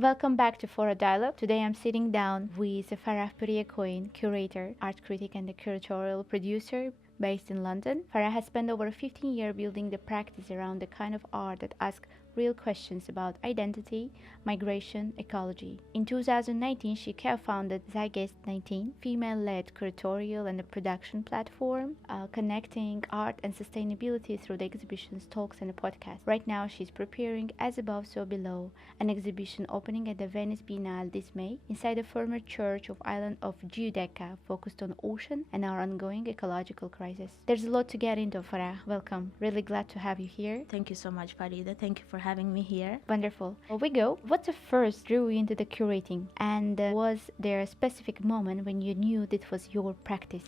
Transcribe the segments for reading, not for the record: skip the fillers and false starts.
Welcome back to FORA Dialogue. Today I'm sitting down with Farah Piriye Coene, curator, art critic, and a curatorial producer based in London. Farah has spent over 15 years building the practice around the kind of art that asks real questions about identity, migration, ecology. In 2019, she co-founded Zeitgeist 19, female-led curatorial and a production platform, connecting art and sustainability through the exhibitions, talks, and a podcast. Right now, she's preparing As Above, So Below, an exhibition opening at the Venice Biennale this May inside the former church of Island of Giudecca, focused on ocean and our ongoing ecological crisis. There's a lot to get into, Farah. Welcome. Really glad to have you here. Thank you so much, Farida. Thank you for having me here. Wonderful. Well, we go. What the first drew you into the curating? And was there a specific moment when you knew this was your practice?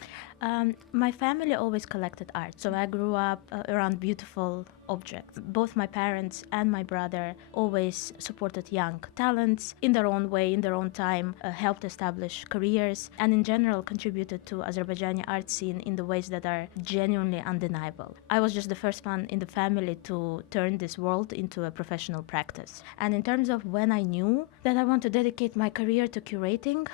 My family always collected art, so I grew up around beautiful objects. Both my parents and my brother always supported young talents in their own way, in their own time, helped establish careers, and in general contributed to Azerbaijani art scene in the ways that are genuinely undeniable. I was just the first one in the family to turn this world into a professional practice. And in terms of when I knew that I want to dedicate my career to curating,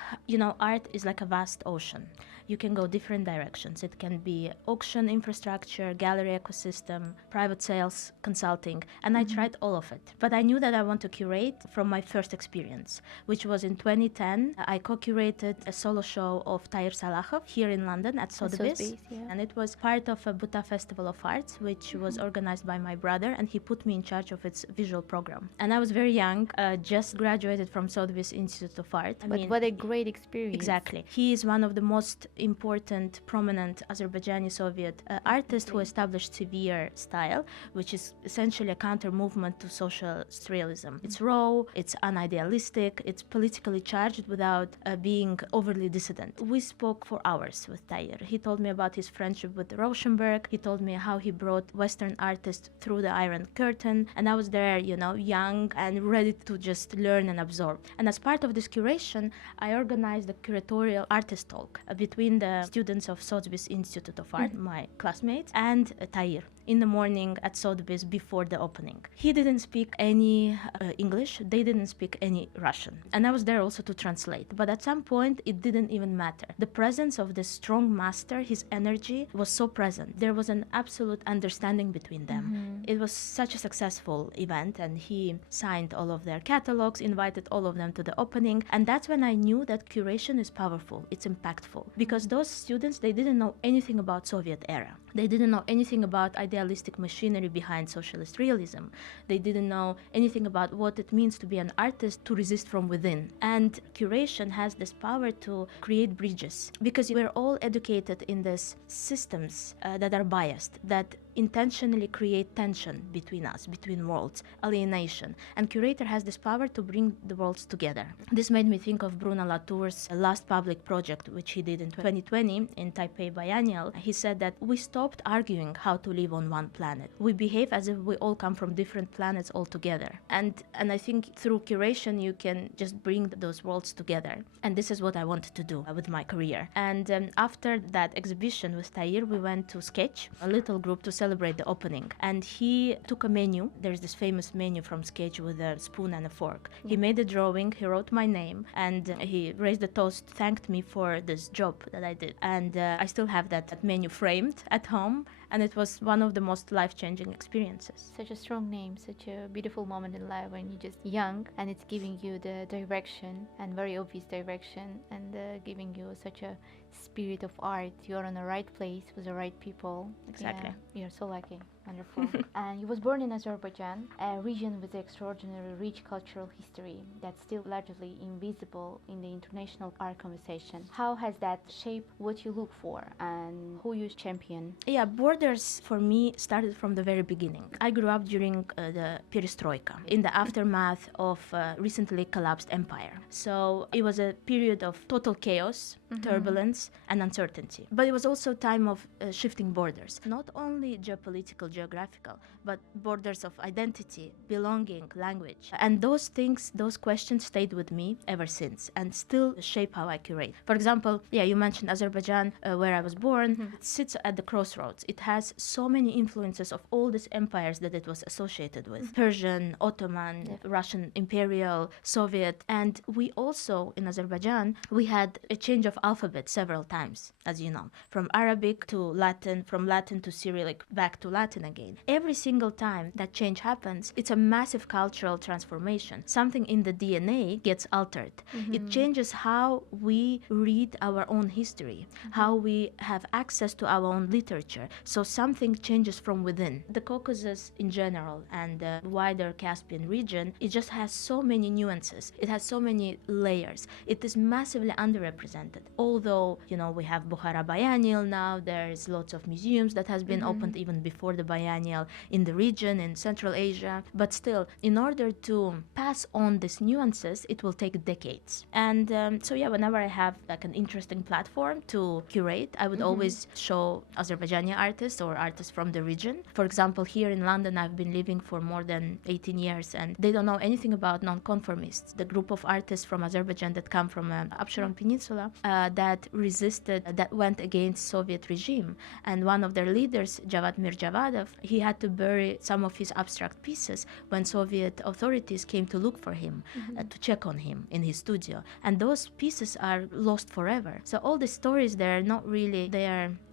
art is like a vast ocean. You can go different directions. It can be auction infrastructure, gallery ecosystem, private sales, consulting, and I tried all of it. But I knew that I want to curate from my first experience, which was in 2010. I co-curated a solo show of Tahir Salahov here in London at Sotheby's. Yeah. And it was part of a Buta Festival of Arts, which was organized by my brother, and he put me in charge of its visual program. And I was very young, just graduated from Sotheby's Institute of Art. What a great experience. Exactly. He is one of the most important, prominent Azerbaijani Soviet artist who established severe style, which is essentially a counter movement to social surrealism. It's raw, it's unidealistic, it's politically charged without being overly dissident. We spoke for hours with Tahir. He told me about his friendship with Rauschenberg. He told me how he brought Western artists through the Iron Curtain, and I was there, young and ready to just learn and absorb. And as part of this curation, I organized a curatorial artist talk between the students of Sotheby's Institute of Art, my classmates, and Tahir in the morning at Sotheby's before the opening. He didn't speak any English, they didn't speak any Russian. And I was there also to translate. But at some point, it didn't even matter. The presence of this strong master, his energy was so present. There was an absolute understanding between them. It was such a successful event, and he signed all of their catalogs, invited all of them to the opening. And that's when I knew that curation is powerful, it's impactful. Because those students, they didn't know anything about Soviet era. They didn't know anything about idealistic machinery behind socialist realism. They didn't know anything about what it means to be an artist, to resist from within. And curation has this power to create bridges, because we're all educated in these systems that are biased, that intentionally create tension between us, between worlds, alienation. And curator has this power to bring the worlds together. This made me think of Bruno Latour's last public project, which he did in 2020 in Taipei Biennial. He said that we stopped arguing how to live on one planet. We behave as if we all come from different planets altogether. And I think through curation, you can just bring those worlds together. And this is what I wanted to do with my career. And after that exhibition with Tahir, we went to Sketch, a little group, to celebrate the opening. And he took a menu. There's this famous menu from Sketch with a spoon and a fork. He made a drawing, he wrote my name, and he raised a toast, thanked me for this job that I did. And I still have that menu framed at home. And it was one of the most life-changing experiences. Such a strong name, such a beautiful moment in life when you're just young and it's giving you the direction, and very obvious direction, and giving you such a spirit of art. You're in the right place with the right people. Exactly. Yeah, you're so lucky. Wonderful. And you was born in Azerbaijan, a region with extraordinary rich cultural history that's still largely invisible in the international art conversation. How has that shaped what you look for and who you champion? Yeah, borders for me started from the very beginning. I grew up during the perestroika, in the aftermath of recently collapsed empire. So it was a period of total chaos, turbulence, and uncertainty. But it was also a time of shifting borders, not only geopolitical geographical, but borders of identity, belonging, language. And those things, those questions stayed with me ever since and still shape how I curate. For example, you mentioned Azerbaijan, where I was born. It sits at the crossroads. It has so many influences of all these empires that it was associated with. Persian, Ottoman, Russian, Imperial, Soviet. And we also, in Azerbaijan, we had a change of alphabet several times, as you know, from Arabic to Latin, from Latin to Cyrillic, back to Latin again. Every single time that change happens, it's a massive cultural transformation. Something in the DNA gets altered. It changes how we read our own history, how we have access to our own literature. So something changes from within. The Caucasus in general and the wider Caspian region, it just has so many nuances. It has so many layers. It is massively underrepresented. Although, we have Bukhara Biennial now, there's lots of museums that has been opened even before the biennial in the region, in Central Asia. But still, in order to pass on these nuances, it will take decades. And whenever I have like an interesting platform to curate, I would always show Azerbaijani artists or artists from the region. For example, here in London, I've been living for more than 18 years, and they don't know anything about nonconformists, the group of artists from Azerbaijan that come from Absheron Peninsula that resisted, that went against Soviet regime. And one of their leaders, Javad Mirjavadov, he had to bury some of his abstract pieces when Soviet authorities came to look for him, to check on him in his studio. And those pieces are lost forever. So all the stories, they are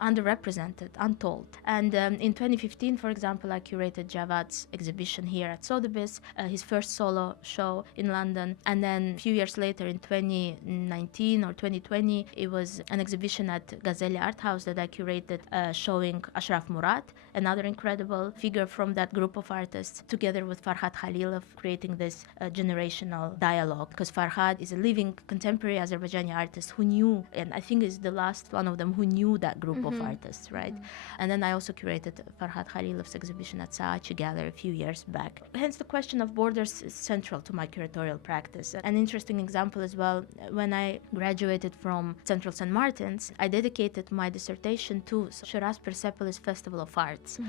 underrepresented, untold. And in 2015, for example, I curated Javad's exhibition here at Sotheby's, his first solo show in London. And then a few years later, in 2019 or 2020, it was an exhibition at Gazeli Art House that I curated, showing Ashraf Murat, another incredible figure from that group of artists, together with Farhad Khalilov, creating this generational dialogue. Because Farhad is a living contemporary Azerbaijani artist who knew, and I think is the last one of them who knew that group of artists, right? And then I also curated Farhad Khalilov's exhibition at Saatchi Gallery a few years back. Hence, the question of borders is central to my curatorial practice. An interesting example as well, when I graduated from Central St. Martin's, I dedicated my dissertation to Shiraz Persepolis Festival of Arts,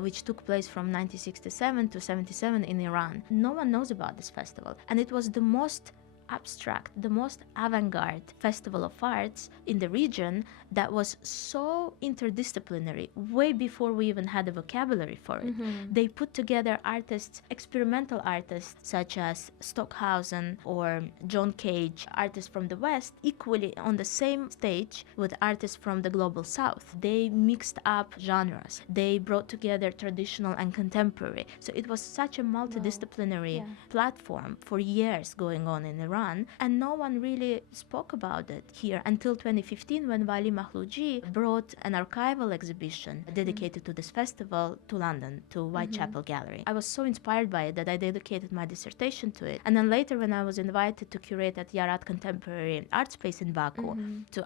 which took place from 1967 to 77 in Iran. No one knows about this festival, and it was the most abstract, the most avant-garde festival of arts in the region that was so interdisciplinary, way before we even had a vocabulary for it. They put together artists, experimental artists such as Stockhausen or John Cage, artists from the West, equally on the same stage with artists from the global South. They mixed up genres. They brought together traditional and contemporary. So it was such a multidisciplinary platform for years going on in Iran. And no one really spoke about it here until 2015, when Vali Mahlouji brought an archival exhibition dedicated to this festival to London, to Whitechapel Gallery. I was so inspired by it that I dedicated my dissertation to it. And then later, when I was invited to curate at Yarat Contemporary Art Space in Baku,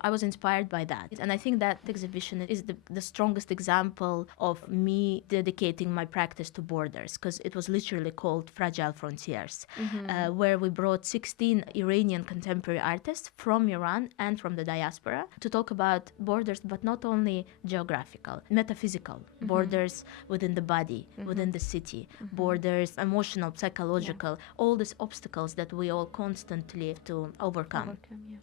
I was inspired by that. And I think that exhibition is the strongest example of me dedicating my practice to borders, because it was literally called Fragile Frontiers, where we brought 16 Iranian contemporary artists from Iran and from the diaspora to talk about borders, but not only geographical, metaphysical, borders within the body, within the city, borders, emotional, psychological, all these obstacles that we all constantly have to overcome.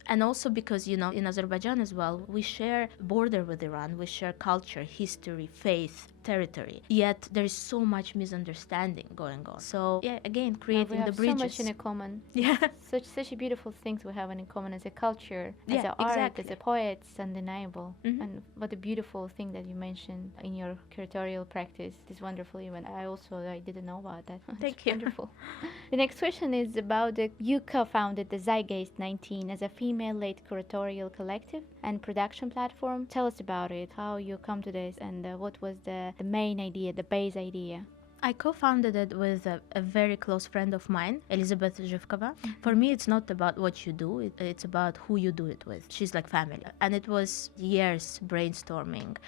And also because, in Azerbaijan as well, we share border with Iran, we share culture, history, faith, territory, yet there is so much misunderstanding going on. So again, creating the bridges. We have so much in common. Such beautiful things we have in common as a culture, as an art, as a poet. It's undeniable. And what a beautiful thing that you mentioned in your curatorial practice. It's wonderful. Even I didn't know about that. Thank you. Wonderful. The next question is about you co-founded the Zeitgeist 19 as a female-led curatorial collective and production platform. Tell us about it, how you come to this, and what was the main idea, the base idea. I co-founded it with a very close friend of mine, Elizabeth Zhivkova. For me, it's not about what you do, it's about who you do it with. She's like family. And it was years brainstorming,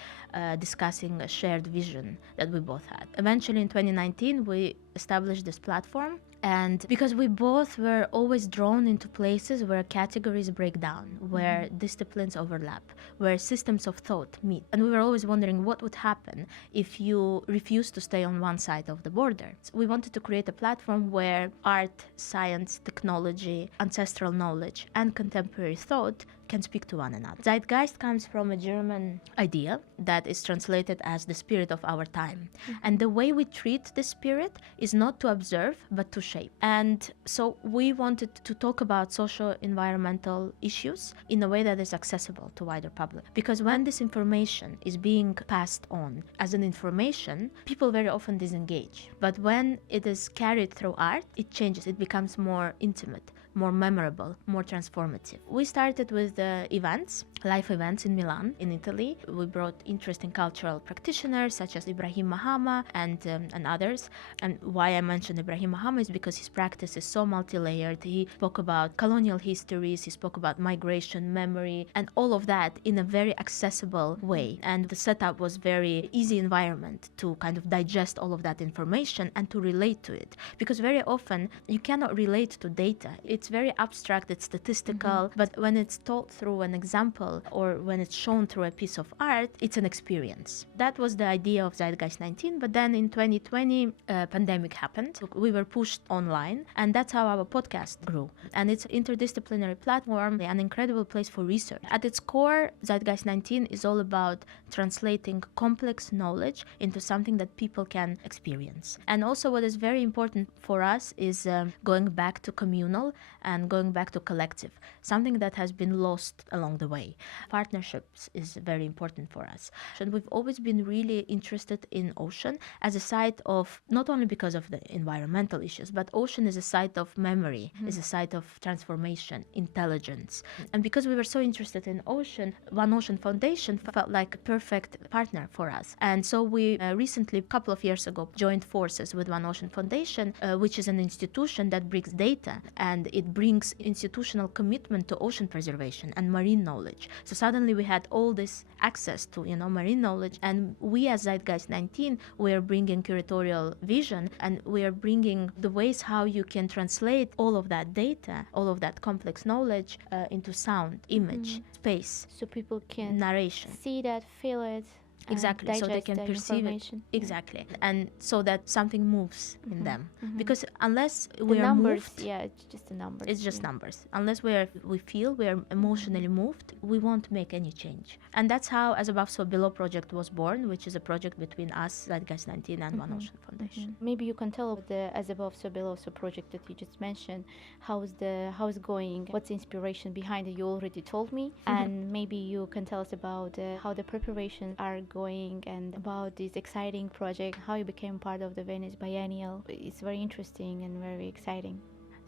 discussing a shared vision that we both had. Eventually, in 2019, we established this platform And because we both were always drawn into places where categories break down, where disciplines overlap, where systems of thought meet. And we were always wondering what would happen if you refuse to stay on one side of the border. So we wanted to create a platform where art, science, technology, ancestral knowledge, and contemporary thought can speak to one another. Zeitgeist comes from a German idea that is translated as the spirit of our time. And the way we treat the spirit is not to observe, but to shape. And so we wanted to talk about socio-environmental issues in a way that is accessible to wider public. Because when this information is being passed on as an information, people very often disengage. But when it is carried through art, it changes. It becomes more intimate, more memorable, more transformative. We started with events, live events in Milan, in Italy. We brought interesting cultural practitioners such as Ibrahim Mahama and others. And why I mentioned Ibrahim Mahama is because his practice is so multi-layered. He spoke about colonial histories, he spoke about migration, memory, and all of that in a very accessible way. And the setup was very easy environment to kind of digest all of that information and to relate to it. Because very often you cannot relate to data. It's very abstract, it's statistical, but when it's told through an example or when it's shown through a piece of art, it's an experience. That was the idea of Zeitgeist 19, but then in 2020, pandemic happened. We were pushed online, and that's how our podcast grew. And it's an interdisciplinary platform, an incredible place for research. At its core, Zeitgeist 19 is all about translating complex knowledge into something that people can experience. And also what is very important for us is going back to communal and going back to collective, something that has been lost along the way. Partnerships is very important for us. And we've always been really interested in ocean as a site of, not only because of the environmental issues, but ocean is a site of memory, is a site of transformation, intelligence. And because we were so interested in ocean, One Ocean Foundation felt like a perfect partner for us. And so we recently, a couple of years ago, joined forces with One Ocean Foundation, which is an institution that brings data, and it brings institutional commitment to ocean preservation and marine knowledge. So suddenly we had all this access to, marine knowledge, and we as Zeitgeist 19, we are bringing curatorial vision, and we are bringing the ways how you can translate all of that data, all of that complex knowledge into sound, image, space, So people can narration. see that, feel it. Exactly, so they digest can the perceive it. information. Exactly, and so that something moves in them. Because unless The we are numbers, moved, it's just the numbers. it's just yeah. numbers. Unless we feel, we are emotionally moved, we won't make any change. And that's how As Above So Below project was born, which is a project between us, Zeitgeist 19, and One Ocean Foundation. Maybe you can tell the As Above So Below So project that you just mentioned. How's going? What's the inspiration behind it? You already told me, and maybe you can tell us about how the preparations are going and about this exciting project, how you became part of the Venice Biennale. It's very interesting and very exciting.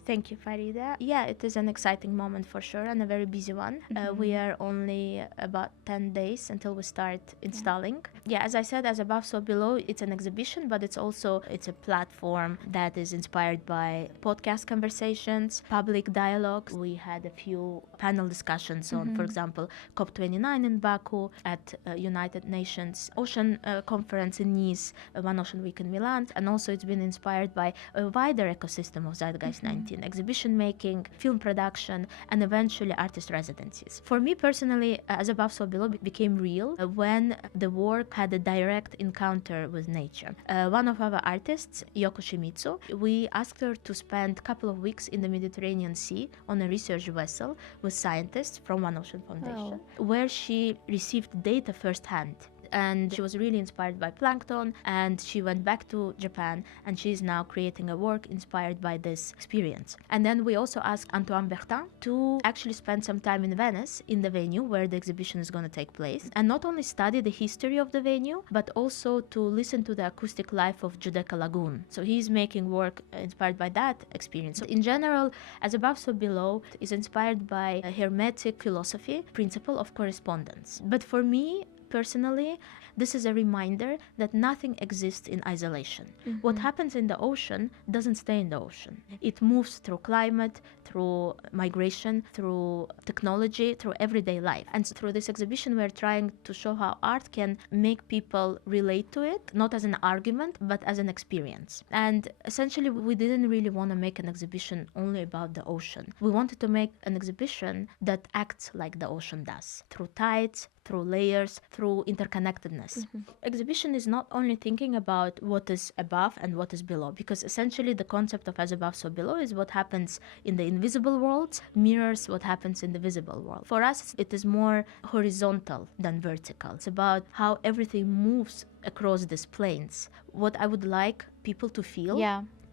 Thank you, Farida. Yeah, it is an exciting moment for sure, and a very busy one. We are only about 10 days until we start installing. Yeah, as I said, As Above So Below, it's an exhibition, but it's a platform that is inspired by podcast conversations, public dialogues. We had a few panel discussions on, for example, COP29 in Baku, at United Nations Ocean Conference in Nice, One Ocean Week in Milan, and also it's been inspired by a wider ecosystem of Zeitgeist 19. Exhibition making, film production, and eventually artist residencies. For me personally, As Above So Below became real when the work had a direct encounter with nature. One of our artists, Yoko Shimizu, we asked her to spend a couple of weeks in the Mediterranean Sea on a research vessel with scientists from One Ocean Foundation, where she received data firsthand. And she was really inspired by plankton, and she went back to Japan, and she's now creating a work inspired by this experience. And then we also asked Antoine Bertin to actually spend some time in Venice, in the venue where the exhibition is going to take place, and not only study the history of the venue, but also to listen to the acoustic life of Giudecca Lagoon. So he's making work inspired by that experience. So in general, As Above So Below is inspired by a Hermetic philosophy, principle of correspondence. But for me, personally, this is a reminder that nothing exists in isolation. What happens in the ocean doesn't stay in the ocean. It moves through climate, through migration, through technology, through everyday life. And through this exhibition, we're trying to show how art can make people relate to it, not as an argument, but as an experience. And essentially, we didn't really want to make an exhibition only about the ocean. We wanted to make an exhibition that acts like the ocean does, through tides, through layers, through interconnectedness. Exhibition is not only thinking about what is above and what is below, because essentially the concept of as above, so below is what happens in the invisible world mirrors what happens in the visible world. For us, it is more horizontal than vertical. It's about how everything moves across these planes. What I would like people to feel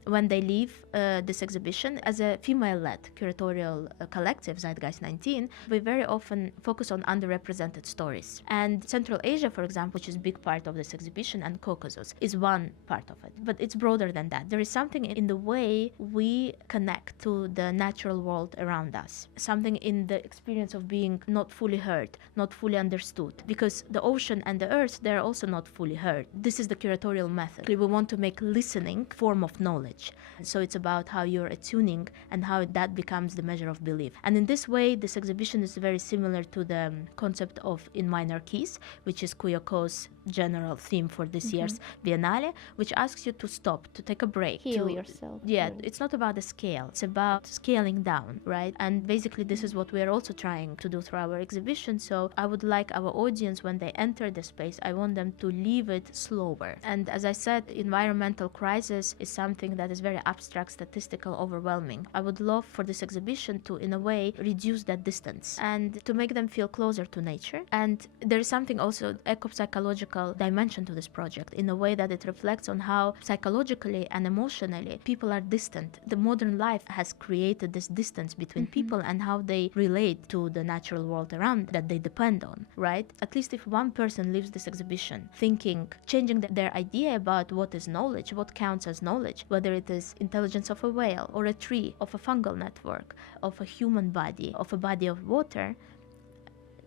when they leave this exhibition, as a female-led curatorial collective, Zeitgeist 19, we very often focus on underrepresented stories. And Central Asia, for example, which is a big part of this exhibition, and Caucasus is one part of it. But it's broader than that. There is something in the way we connect to the natural world around us, something in the experience of being not fully heard, not fully understood. Because the ocean and the earth, they're also not fully heard. This is the curatorial method. We want to make listening a form of knowledge. So it's about how you're attuning and how that becomes the measure of belief. And in this way, this exhibition is very similar to the concept of In Minor Keys, which is Kuyoko's general theme for this year's Biennale, which asks you to stop, to take a break. Heal yourself. Yeah, it's not about the scale. It's about scaling down, right? And basically, this is what we're also trying to do through our exhibition. So I would like our audience, when they enter the space, I want them to leave it slower. And as I said, environmental crisis is something that is very abstract, statistical, overwhelming. I would love for this exhibition to, in a way, reduce that distance and to make them feel closer to nature. And there is something also eco-psychological dimension to this project, in a way that it reflects on how psychologically and emotionally people are distant. The modern life has created this distance between people and how they relate to the natural world around that they depend on, right? At least if one person leaves this exhibition thinking, changing their idea about what is knowledge, what counts as knowledge, whether it is intelligence of a whale or a tree, of a fungal network, of a human body, of a body of water,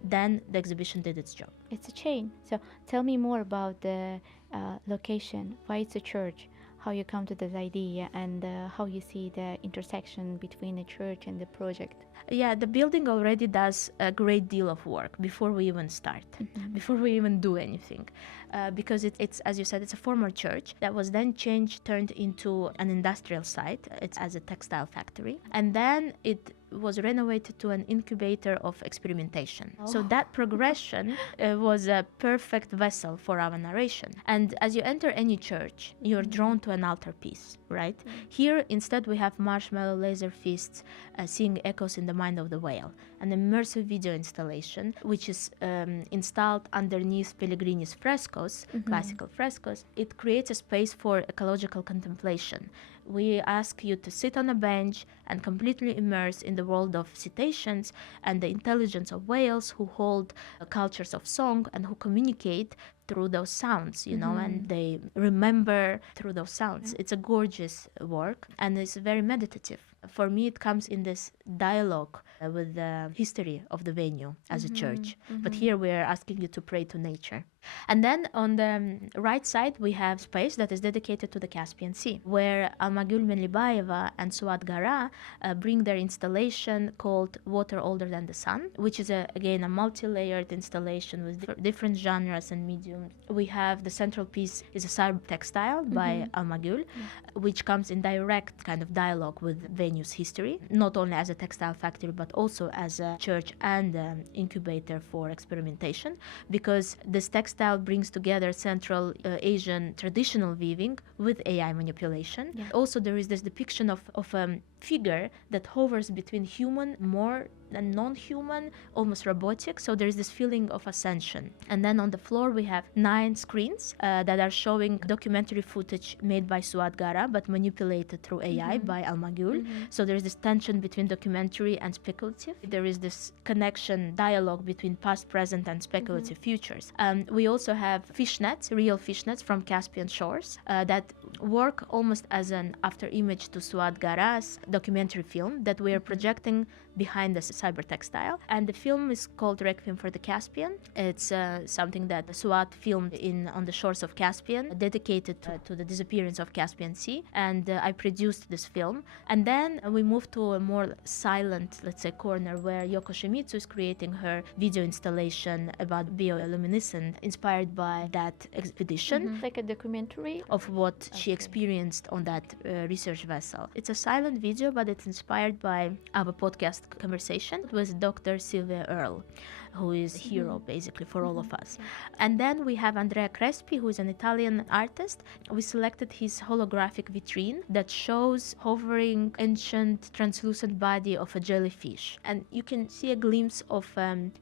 then the exhibition did its job. It's a chain. So tell me more about the location, why it's a church, how you come to this idea, and how you see the intersection between the church and the project. Yeah, the building already does a great deal of work before we even start, before we even do anything. Because it's, as you said, it's a former church that was then turned into an industrial site. It's as a textile factory. And then it was renovated to an incubator of experimentation. So that progression was a perfect vessel for our narration. And as you enter any church, you're drawn to an altarpiece, right? Here, instead, we have marshmallow laser feasts, seeing echoes in the mind of the whale, an immersive video installation, which is installed underneath Pellegrini's frescoes, classical frescoes. It creates a space for ecological contemplation. We ask you to sit on a bench and completely immerse in the world of cetaceans and the intelligence of whales who hold cultures of song and who communicate through those sounds, you know, and they remember through those sounds. It's a gorgeous work and it's very meditative. For me, it comes in this dialogue with the history of the venue as a church. But here we are asking you to pray to nature. And then on the right side, we have space that is dedicated to the Caspian Sea, where Almagul Menlibayeva and Suad Gara bring their installation called Water Older Than the Sun, which is, again, a multi-layered installation with different genres and mediums. We have the central piece is a Sarb textile by Almagul, which comes in direct kind of dialogue with venue's history, not only as a textile factory, but also as a church and an incubator for experimentation, because this textile brings together Central Asian traditional weaving with AI manipulation. Yeah. Also, there is this depiction of a figure that hovers between human more than non-human, almost robotic. So there is this feeling of ascension. And then on the floor we have 9 screens that are showing documentary footage made by Suad Gara but manipulated through AI by Almagul. So there is this tension between documentary and speculative. There is this connection, dialogue between past, present, and speculative futures. We also have fishnets, real fishnets from Caspian shores that work almost as an after image to Suad Gara's documentary film that we are projecting behind the cyber textile. And the film is called Requiem for the Caspian. It's something that Suat filmed on the shores of Caspian, dedicated to the disappearance of Caspian Sea. And I produced this film. And then we moved to a more silent, let's say, corner where Yoko Shimizu is creating her video installation about bioluminescent, inspired by that expedition. Like a documentary Of what she experienced on that research vessel. It's a silent video, but it's inspired by our podcast conversation with Dr. Sylvia Earle, who is hero basically for all of us. And then we have Andrea Crespi, who is an Italian artist. We selected his holographic vitrine that shows hovering ancient translucent body of a jellyfish. And you can see a glimpse of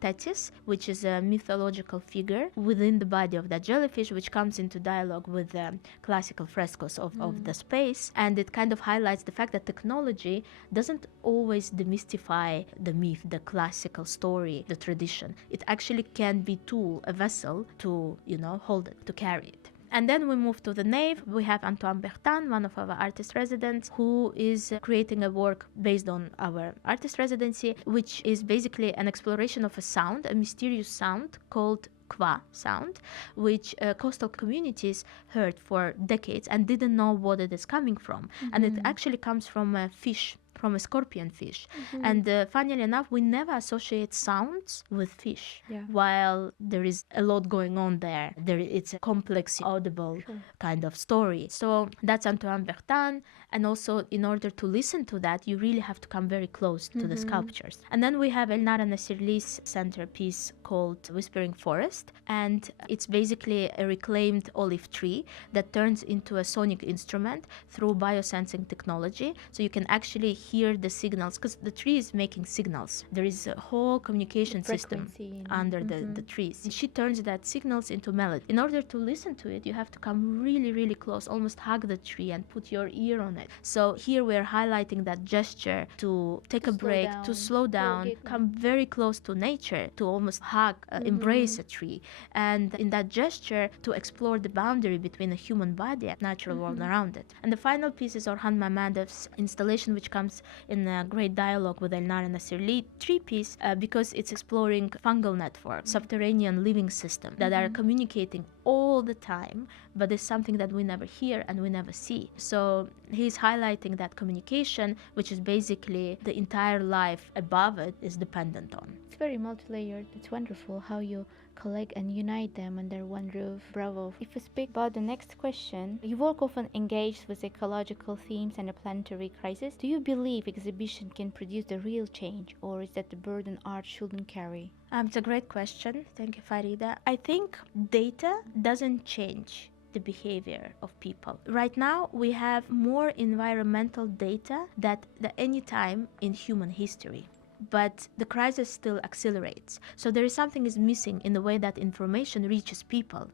Thetis, which is a mythological figure within the body of that jellyfish, which comes into dialogue with classical frescoes of the space. And it kind of highlights the fact that technology doesn't always demystify the myth, the classical story, the tradition. It actually can be a vessel to, hold it, to carry it. And then we move to the nave. We have Antoine Bertin, one of our artist residents, who is creating a work based on our artist residency, which is basically an exploration of a sound, a mysterious sound called Kwa sound, which coastal communities heard for decades and didn't know what it is coming from. And it actually comes from a fish, from a scorpion fish. And funnily enough, we never associate sounds with fish, while there is a lot going on there. It's a complex, audible kind of story. So that's Antoine Bertin. And also, in order to listen to that, you really have to come very close to the sculptures. And then we have Elnara Nasirli's centerpiece called Whispering Forest. And it's basically a reclaimed olive tree that turns into a sonic instrument through biosensing technology. So you can actually hear the signals, because the tree is making signals. There is a whole communication system under the trees. She turns that signals into melody. In order to listen to it, you have to come really, really close, almost hug the tree and put your ear on it. So here we're highlighting that gesture to take a break, to slow down, come very close to nature, to almost hug, embrace a tree. And in that gesture, to explore the boundary between a human body and natural world around it. And the final piece is Orhan Mammadov's installation, which comes in a great dialogue with Elnara Nasirli, three-piece, because it's exploring fungal networks, subterranean living systems that are communicating all the time, but it's something that we never hear and we never see. So he's highlighting that communication, which is basically the entire life above it is dependent on. It's very multi-layered. It's wonderful how you collect and unite them under one roof. Bravo. If we speak about the next question, your work often engaged with ecological themes and a planetary crisis. Do you believe exhibition can produce the real change, or is that the burden art shouldn't carry? It's a great question. Thank you, Farida. I think data doesn't change the behavior of people. Right now, we have more environmental data than at any time in human history. But the crisis still accelerates. So there is something is missing in the way that information reaches people.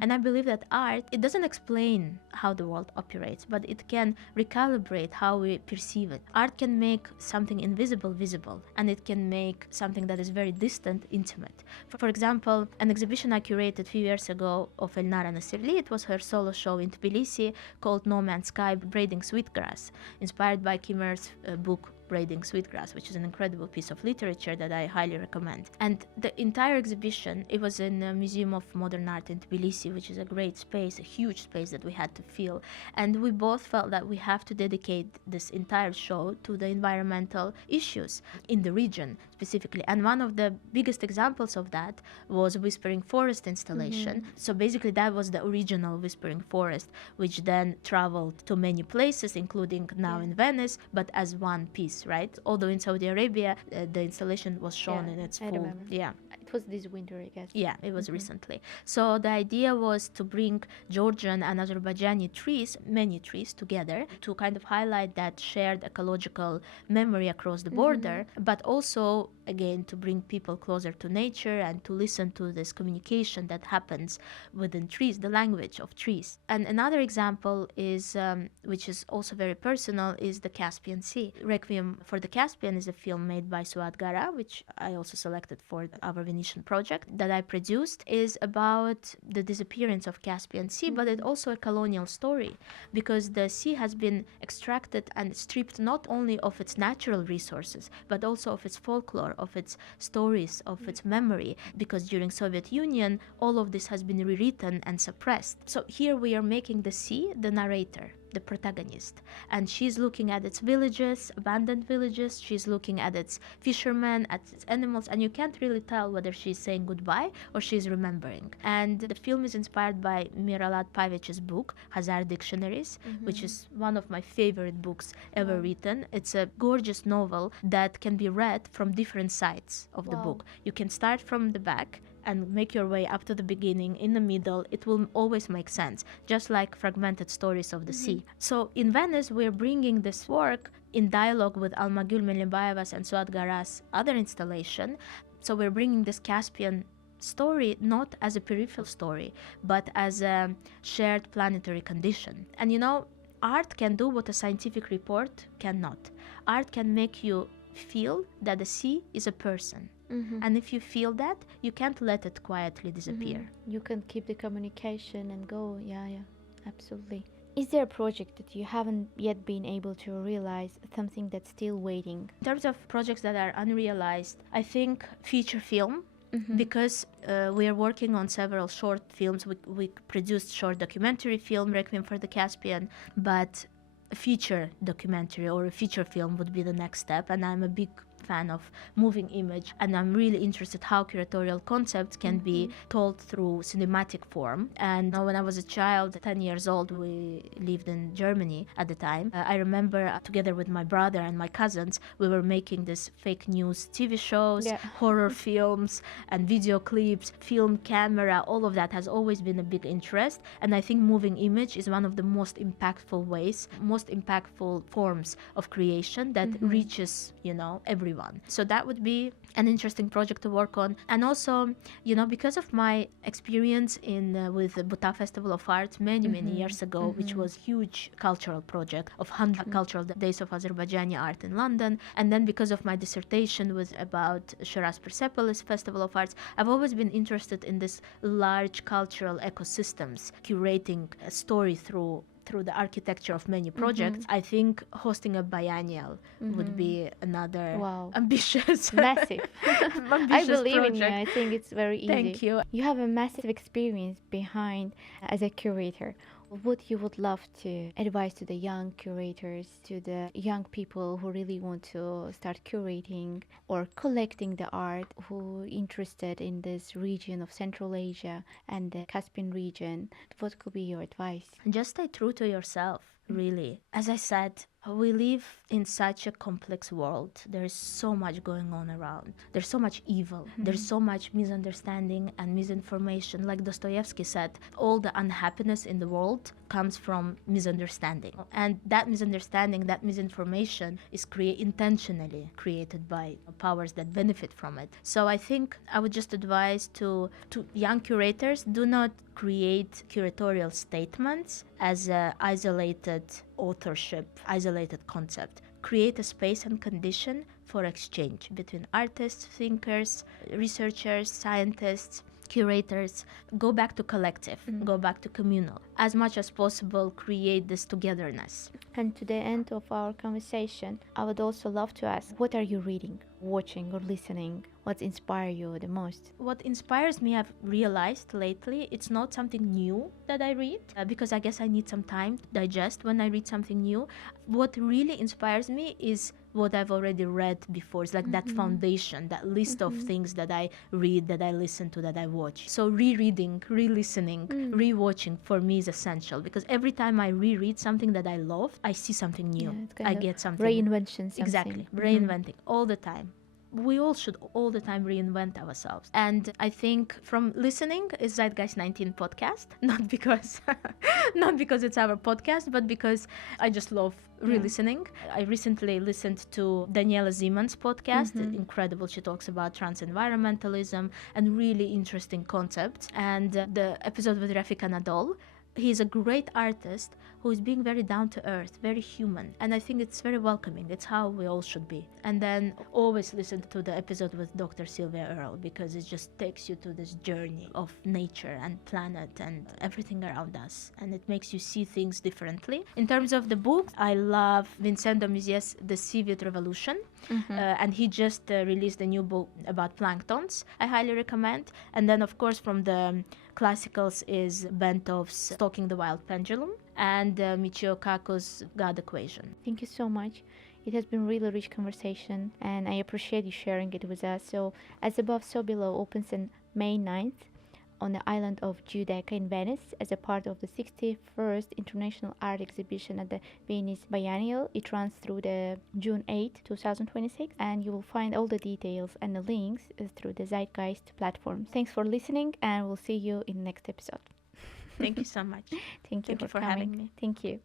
And I believe that art, it doesn't explain how the world operates, but it can recalibrate how we perceive it. Art can make something invisible visible, and it can make something that is very distant intimate. For example, an exhibition I curated a few years ago of Elnara Nasirli, it was her solo show in Tbilisi called No Man's Sky, Braiding Sweetgrass, inspired by Kimmer's book Braiding Sweetgrass, which is an incredible piece of literature that I highly recommend. And the entire exhibition, it was in the Museum of Modern Art in Tbilisi, which is a great space, a huge space that we had to fill. And we both felt that we have to dedicate this entire show to the environmental issues in the region specifically. And one of the biggest examples of that was Whispering Forest installation. So basically that was the original Whispering Forest, which then traveled to many places, including now in Venice, but as one piece. Right? Although in Saudi Arabia, the installation was shown in its full. Remember. Yeah. It was this winter, I guess. Yeah, it was recently. So the idea was to bring Georgian and Azerbaijani trees, many trees, together to kind of highlight that shared ecological memory across the border, but also, again, to bring people closer to nature and to listen to this communication that happens within trees, the language of trees. And another example is, which is also very personal, is the Caspian Sea. Requiem for the Caspian is a film made by Suat Gara, which I also selected for our Venezia Venetian project that I produced is about the disappearance of Caspian Sea, but it's also a colonial story because the sea has been extracted and stripped not only of its natural resources, but also of its folklore, of its stories, of its memory, because during Soviet Union, all of this has been rewritten and suppressed. So here we are making the sea the narrator, the protagonist, and she's looking at its villages, abandoned villages, she's looking at its fishermen, at its animals, and you can't really tell whether she's saying goodbye or she's remembering. And the film is inspired by Miralad Pavic's book, Hazar Dictionaries, which is one of my favorite books ever written. It's a gorgeous novel that can be read from different sides of the book. You can start from the back and make your way up to the beginning, in the middle. It will always make sense, just like fragmented stories of the sea. So in Venice, we're bringing this work in dialogue with Almagül Melibayeva's and Suat Garas' other installation. So we're bringing this Caspian story not as a peripheral story, but as a shared planetary condition. And you know, art can do what a scientific report cannot. Art can make you feel that the sea is a person. And if you feel that, you can't let it quietly disappear. You can keep the communication and go. Yeah, absolutely. Is there a project that you haven't yet been able to realize, something that's still waiting? In terms of projects that are unrealized, I think feature film, because we are working on several short films. We produced short documentary film, Requiem for the Caspian, but a feature documentary or a feature film would be the next step, and I'm a big fan of moving image, and I'm really interested how curatorial concepts can be told through cinematic form. And when I was a child, 10 years old, we lived in Germany at the time. I remember together with my brother and my cousins, we were making this fake news TV shows, horror films and video clips, film camera, all of that has always been a big interest. And I think moving image is one of the most impactful ways, most impactful forms of creation that reaches, you know, everyone. So that would be an interesting project to work on. And also, you know, because of my experience in with the Buta Festival of Arts many years ago, which was huge cultural project of 100 cultural days of Azerbaijani art in London, and then because of my dissertation was about Shiraz Persepolis Festival of Arts, I've always been interested in this large cultural ecosystems, curating a story through the architecture of many projects. I think hosting a biennial would be another ambitious massive I believe project. In you. I think it's very easy. Thank you. You have a massive experience behind as a curator. What you would love to advise to the young curators, to the young people who really want to start curating or collecting the art, who are interested in this region of Central Asia and the Caspian region, what could be your advice? Just stay true to yourself, really. As I said, we live in such a complex world. There is so much going on around. There's so much evil. There's so much misunderstanding and misinformation. Like Dostoevsky said, all the unhappiness in the world comes from misunderstanding. And that misunderstanding, that misinformation is intentionally created by powers that benefit from it. So I think I would just advise to young curators, do not create curatorial statements as an isolated authorship, isolated concept. Create a space and condition for exchange between artists, thinkers, researchers, scientists, curators. Go back to collective, go back to communal. As much as possible, create this togetherness. And to the end of our conversation, I would also love to ask, what are you reading, watching, or listening? What inspires you the most? What inspires me, I've realized lately, it's not something new that I read, because I guess I need some time to digest when I read something new. What really inspires me is what I've already read before. It's like that foundation, that list of things that I read, that I listen to, that I watch. So rereading, re-listening, re-watching for me is essential, because every time I reread something that I love, I see something new. I get something. Reinvention. Exactly. Reinventing all the time. We all should all the time reinvent ourselves. And I think from listening is Zeitgeist 19 podcast, not because it's our podcast, but because I just love re-listening. I recently listened to Daniela Ziman's podcast. Incredible. She talks about trans-environmentalism and really interesting concepts. And the episode with Rafika Nadol, he's a great artist who is being very down to earth, very human. And I think it's very welcoming. It's how we all should be. And then always listen to the episode with Dr. Sylvia Earle, because it just takes you to this journey of nature and planet and everything around us. And it makes you see things differently. In terms of the book, I love Vincenzo Musier's The Soviet Revolution. And he just released a new book about planktons. I highly recommend. And then, of course, from the classicals is Bentov's Stalking the Wild Pendulum and Michio Kaku's God Equation. Thank you so much. It has been really rich conversation, and I appreciate you sharing it with us. So, As Above, So Below opens on May 9th on the Island of Giudecca in Venice as a part of the 61st International Art Exhibition at the Venice Biennale. It runs through the June 8, 2026, and you will find all the details and the links through the Zeitgeist platform. Thanks for listening, and we'll see you in the next episode. Thank you so much. Thank you for having coming. me. Thank you.